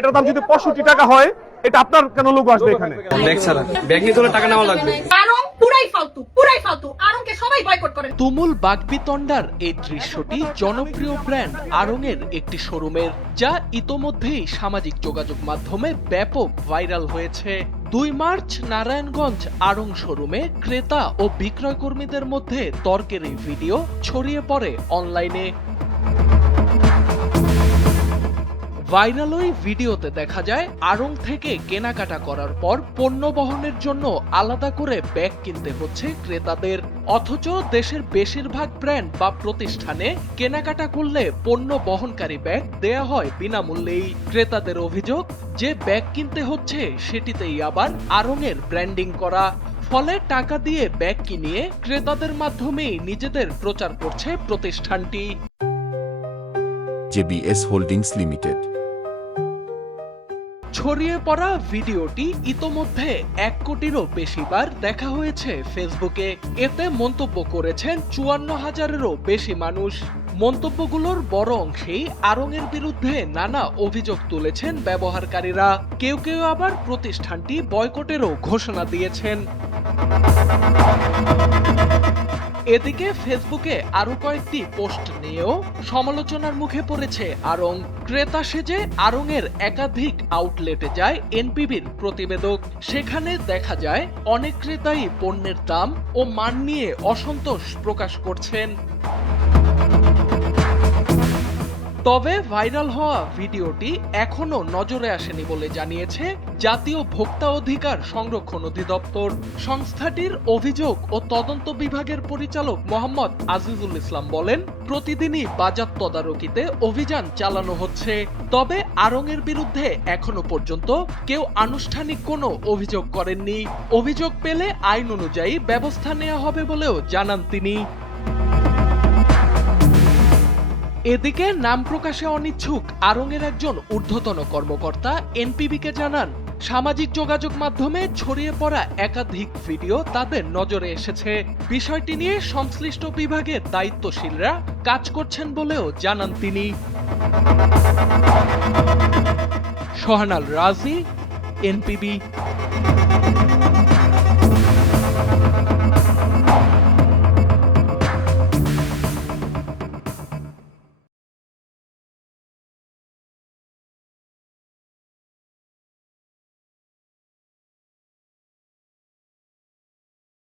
এটার দাম যদি 65 টাকা হয়, এটা আপনার কেন লোক আসবে এখানে? ব্যাগ ছাড়া, ব্যাগ নিতে হলে টাকা নেওয়া লাগবে। আরং পুরাই ফালতু। আরংকে সবাই বয়কট করেন। তুমুল বাকবিতণ্ডার এই দৃশ্যটি জনপ্রিয় ব্র্যান্ড আড়ং-এর একটি শোরুমের, যা ইতোমধ্যেই সামাজিক যোগাযোগ মাধ্যমে ব্যাপক ভাইরাল হয়েছে। 2 মার্চ নারায়ণগঞ্জ আড়ং শোরুমে ক্রেতা ও বিক্রয় কর্মীদের মধ্যে তর্কের এই ভিডিও ছড়িয়ে পড়ে অনলাইনে। ভাইরাল ওই ভিডিওতে দেখা যায় আড়ং থেকে কেনাকাটা করার পর পণ্য বহনের জন্য আলাদা করে ব্যাগ কিনতে হচ্ছে ক্রেতাদের, অথচ দেশের বেশিরভাগ ব্র্যান্ড বা প্রতিষ্ঠানে কেনাকাটা করলে পণ্য বহনকারী ব্যাগ দেয়া হয় বিনামূল্যেই। ক্রেতাদের অভিযোগ, যে ব্যাগ কিনতে হচ্ছে সেটিতেই আবার আড়ং-এর ব্র্যান্ডিং করা, ফলে টাকা দিয়ে ব্যাগ কিনিয়ে ক্রেতাদের মাধ্যমেই নিজেদের প্রচার করছে প্রতিষ্ঠানটি। JBS holdings limited. ছড়িয়ে পড়া ভিডিওটি ইতোমধ্যে 1 কোটিরও বেশি বার দেখা হয়েছে ফেসবুকে। এতে মন্তব্য করেছেন 54,000-এরও বেশি মানুষ। মন্তব্যগুলোর বড় অংশেই আড়ং-এর বিরুদ্ধে নানা অভিযোগ তুলেছেন ব্যবহারকারীরা। কেউ কেউ আবার প্রতিষ্ঠানটি বয়কটেরও ঘোষণা দিয়েছেন। এদিকে ফেসবুকে আরো কয়েকটি পোস্ট নিয়েও সমালোচনার মুখে পড়েছে আড়ং। ক্রেতা সেজে আড়ং-এর একাধিক আউটলেটে যায় এনপিবির প্রতিবেদক। সেখানে দেখা যায় অনেক ক্রেতাই পণ্যের দাম ও মান নিয়ে অসন্তোষ প্রকাশ করছেন। তবে ভাইরাল হওয়া ভিডিওটি এখনো নজরে আসেনি বলে জানিয়েছে জাতীয় ভোক্তা অধিকার সংরক্ষণ অধিদপ্তর। সংস্থাটির অভিযোগ ও তদন্ত বিভাগের পরিচালক মোহাম্মদ আজিজুল ইসলাম বলেন, প্রতিদিনই বাজার তদারকিতে অভিযান চালানো হচ্ছে। তবে আড়ং-এর বিরুদ্ধে এখনো পর্যন্ত কেউ আনুষ্ঠানিক কোনো অভিযোগ করেননি। অভিযোগ পেলে আইন অনুযায়ী ব্যবস্থা নেওয়া হবে বলেও জানান তিনি। এদিকে নাম প্রকাশে অনিচ্ছুক আড়ং-এর একজন ঊর্ধ্বতন কর্মকর্তা এনপিবিকে জানান, সামাজিক যোগাযোগ মাধ্যমে ছড়িয়ে পড়া একাধিক ভিডিও তাদের নজরে এসেছে। বিষয়টি নিয়ে সংশ্লিষ্ট বিভাগের দায়িত্বশীলরা কাজ করছেন বলেও জানান তিনি। সোহানাল রাজি, এনপিবি।